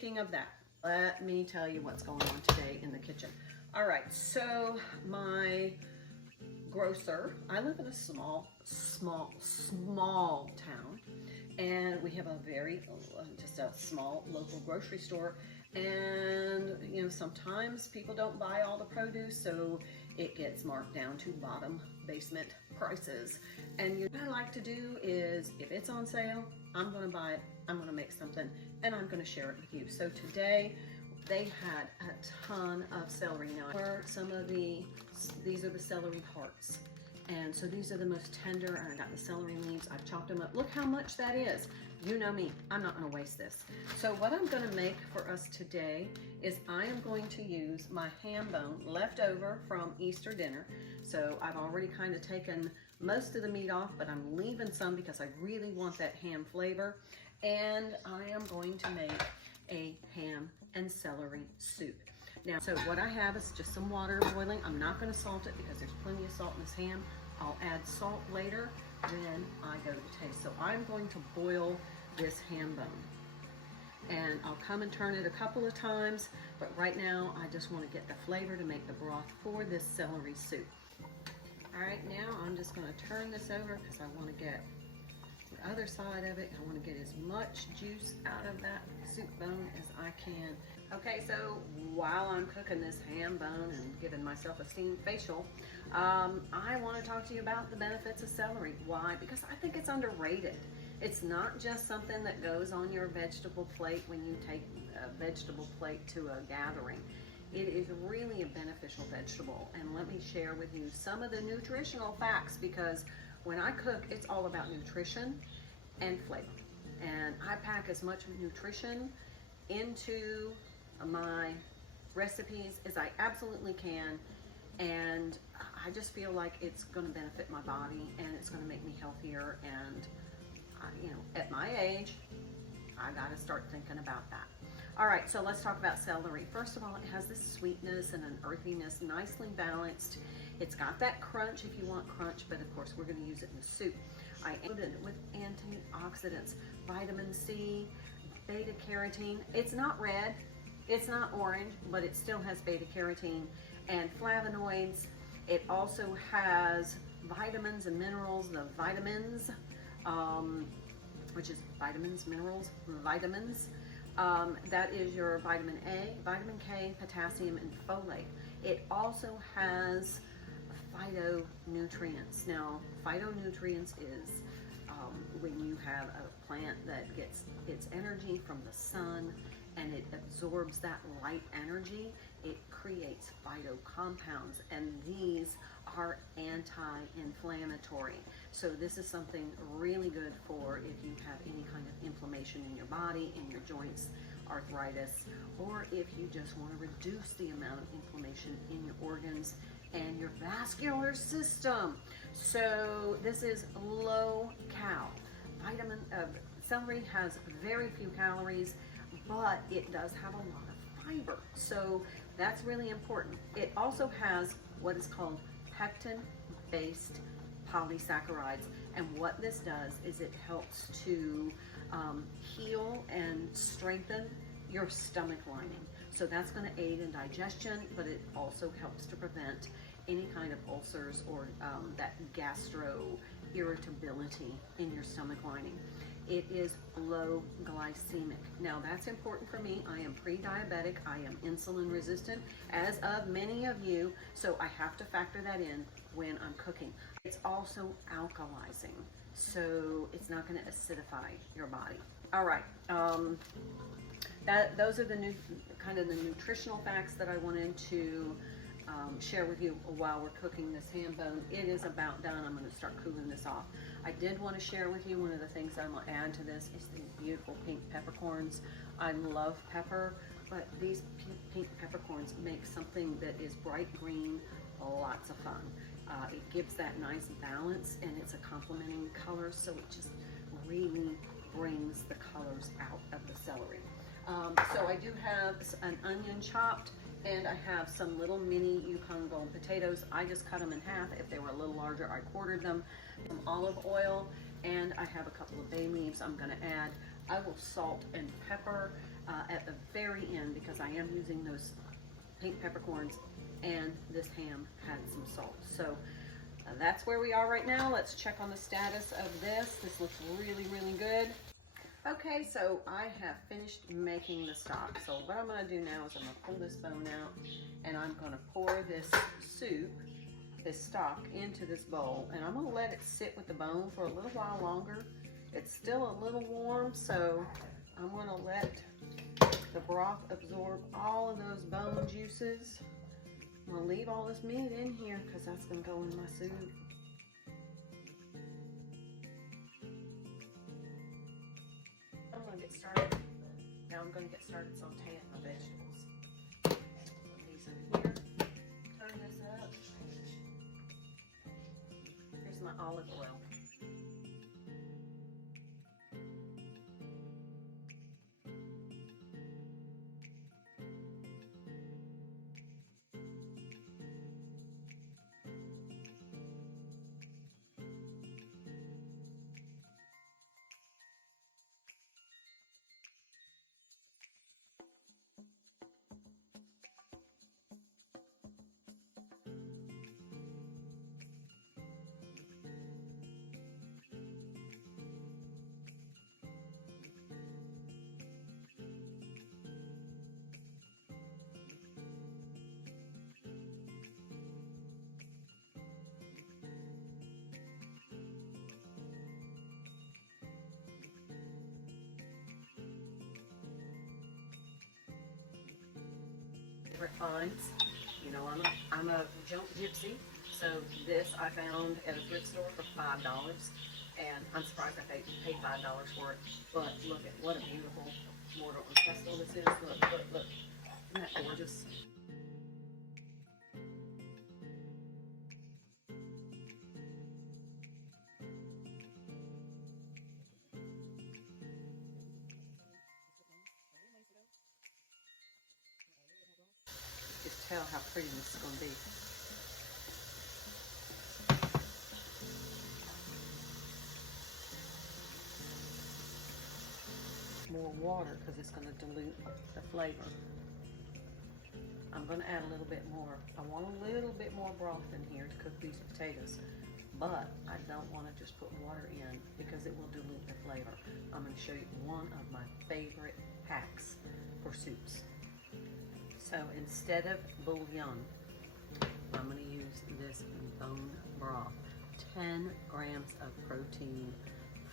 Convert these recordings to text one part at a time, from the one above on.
Speaking of that, let me tell you what's going on today in the kitchen. All right, so my grocer, I live in a small town, and we have a very, just a small local grocery store. And you know, sometimes people don't buy all the produce, so it gets marked down to bottom basement prices. And what I like to do is, if it's on sale, I'm gonna buy it, I'm gonna make something, and I'm gonna share it with you. So today, they had a ton of celery. Now, for some of these are the celery hearts. And so these are the most tender, and I got the celery leaves. I've chopped them up. Look how much that is. You know me, I'm not gonna waste this. So what I'm gonna make for us today is I am going to use my ham bone left over from Easter dinner. So I've already kind of taken most of the meat off, but I'm leaving some because I really want that ham flavor. And I am going to make a ham and celery soup. Now, so what I have is just some water boiling. I'm not gonna salt it because there's plenty of salt in this ham. I'll add salt later, then I go to the taste. So I'm going to boil this ham bone. And I'll come and turn it a couple of times, but right now I just wanna get the flavor to make the broth for this celery soup. All right, now I'm just gonna turn this over because I wanna get the other side of it. I want to get as much juice out of that soup bone as I can. Okay, so while I'm cooking this ham bone and giving myself a steam facial, I want to talk to you about the benefits of celery. Why? Because I think it's underrated. It's not just something that goes on your vegetable plate when you take a vegetable plate to a gathering. It is really a beneficial vegetable, and let me share with you some of the nutritional facts, because when I cook, it's all about nutrition and flavor. And I pack as much nutrition into my recipes as I absolutely can. And I just feel like it's gonna benefit my body and it's gonna make me healthier. And you know, at my age, I gotta start thinking about that. All right, so let's talk about celery. First of all, it has this sweetness and an earthiness, nicely balanced. It's got that crunch if you want crunch, but of course we're gonna use it in the soup. I added it with antioxidants, vitamin C, beta carotene. It's not red, it's not orange, but it still has beta carotene and flavonoids. It also has vitamins and minerals, the vitamins, which is vitamins, minerals, vitamins. That is your vitamin A, vitamin K, potassium, and folate. It also has phytonutrients. Now, phytonutrients is when you have a plant that gets its energy from the sun and it absorbs that light energy, it creates phytocompounds, and these are anti-inflammatory. So this is something really good for if you have any kind of inflammation in your body, in your joints, arthritis, or if you just want to reduce the amount of inflammation in your organs and your vascular system. So this is low cal. Celery has very few calories, but it does have a lot of fiber. So that's really important. It also has what is called pectin-based polysaccharides. And what this does is it helps to heal and strengthen your stomach lining. So that's going to aid in digestion, but it also helps to prevent any kind of ulcers or that gastro irritability in your stomach lining. It is low glycemic. Now that's important for me. I am pre-diabetic. I am insulin resistant, as of many of you. So I have to factor that in when I'm cooking. It's also alkalizing, so it's not going to acidify your body. All right. Those are the kind of the nutritional facts that I wanted to share with you while we're cooking this ham bone. It is about done. I'm going to start cooling this off. I did want to share with you one of the things I'm going to add to this is these beautiful pink peppercorns. I love pepper, but these pink peppercorns make something that is bright green lots of fun. It gives that nice balance, and it's a complementing color, so it just really brings the colors out of the celery. So I do have an onion chopped, and I have some little mini Yukon Gold potatoes. I just cut them in half. If they were a little larger, I quartered them. Some olive oil, and I have a couple of bay leaves I'm gonna add. I will salt and pepper at the very end, because I am using those pink peppercorns, and this ham had some salt. So that's where we are right now. Let's check on the status of this. This looks really, really good. Okay, so I have finished making the stock. So what I'm gonna do now is I'm gonna pull this bone out, and I'm gonna pour this soup, this stock, into this bowl, and I'm gonna let it sit with the bone for a little while longer. It's still a little warm, so I'm gonna let the broth absorb all of those bone juices. I'm gonna leave all this meat in here because that's gonna go in my soup. I'm gonna get started. Now I'm gonna get started sauteing my vegetables. Put these in here. Turn this up. Here's my olive oil. Finds. You know, I'm a junk gypsy, so this I found at a thrift store for $5, and I'm surprised I paid $5 for it. But look at what a beautiful mortar and pestle this is. Look, look, look. Isn't that gorgeous? Just tell how pretty this is going to be. More water because it's going to dilute the flavor. I'm going to add a little bit more. I want a little bit more broth in here to cook these potatoes, but I don't want to just put water in because it will dilute the flavor. I'm going to show you one of my favorite hacks for soups. So instead of bouillon, I'm going to use this bone broth. 10 grams of protein,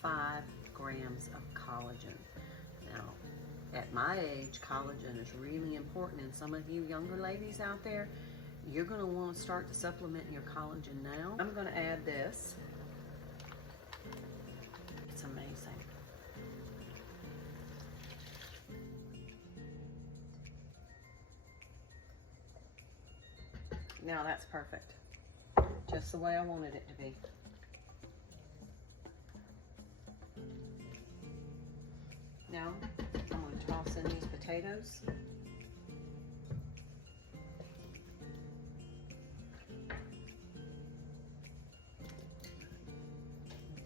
5 grams of collagen. Now, at my age, collagen is really important, and some of you younger ladies out there, you're going to want to start to supplement your collagen now. I'm going to add this. It's amazing. Now that's perfect. Just the way I wanted it to be. Now, I'm going to toss in these potatoes.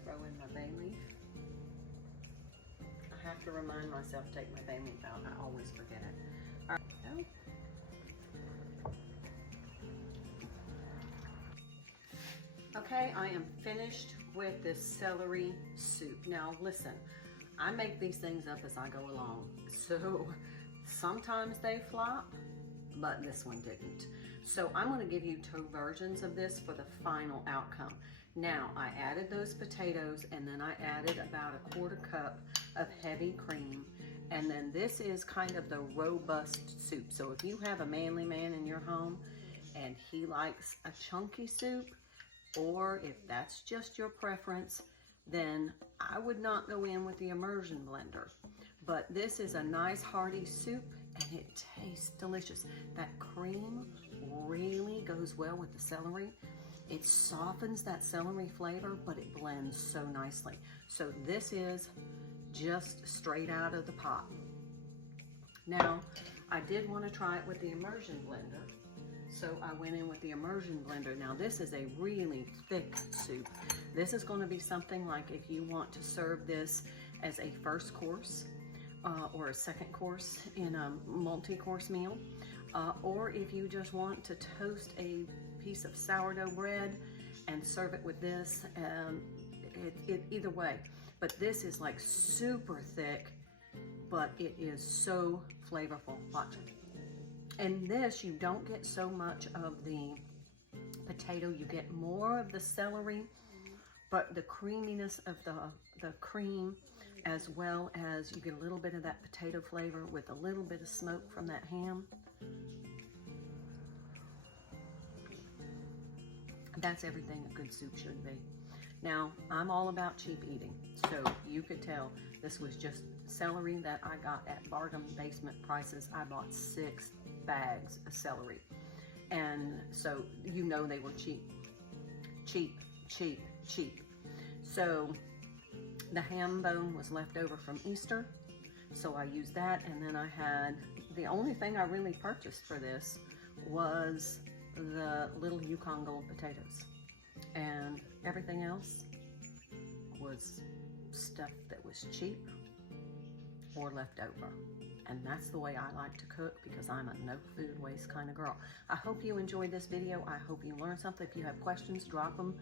Throw in my bay leaf. I have to remind myself to take my bay leaf out. I always forget it. All right. Okay, I am finished with this celery soup. Now listen, I make these things up as I go along. So sometimes they flop, but this one didn't. So I'm gonna give you 2 versions of this for the final outcome. Now, I added those potatoes, and then I added about a 1/4 cup of heavy cream. And then this is kind of the robust soup. So if you have a manly man in your home and he likes a chunky soup, or if that's just your preference, then I would not go in with the immersion blender. But this is a nice hearty soup, and it tastes delicious. That cream really goes well with the celery. It softens that celery flavor, but it blends so nicely. So this is just straight out of the pot. Now, I did want to try it with the immersion blender, so I went in with the immersion blender. Now this is a really thick soup. This is going to be something like if you want to serve this as a first course, or a second course in a multi-course meal. Or if you just want to toast a piece of sourdough bread and serve it with this, either way. But this is like super thick, but it is so flavorful. Watch. And this, you don't get so much of the potato, you get more of the celery, but the creaminess of the cream, as well as you get a little bit of that potato flavor with a little bit of smoke from that ham. That's everything a good soup should be. Now, I'm all about cheap eating, so you could tell this was just celery that I got at bargain basement prices. I bought 6 bags of celery, and so you know they were cheap. So the ham bone was left over from Easter, so I used that, and then I had, the only thing I really purchased for this was the little Yukon Gold potatoes, and everything else was stuff that was cheap or left over. And that's the way I like to cook, because I'm a no food waste kind of girl. I hope you enjoyed this video. I hope you learned something. If you have questions, drop them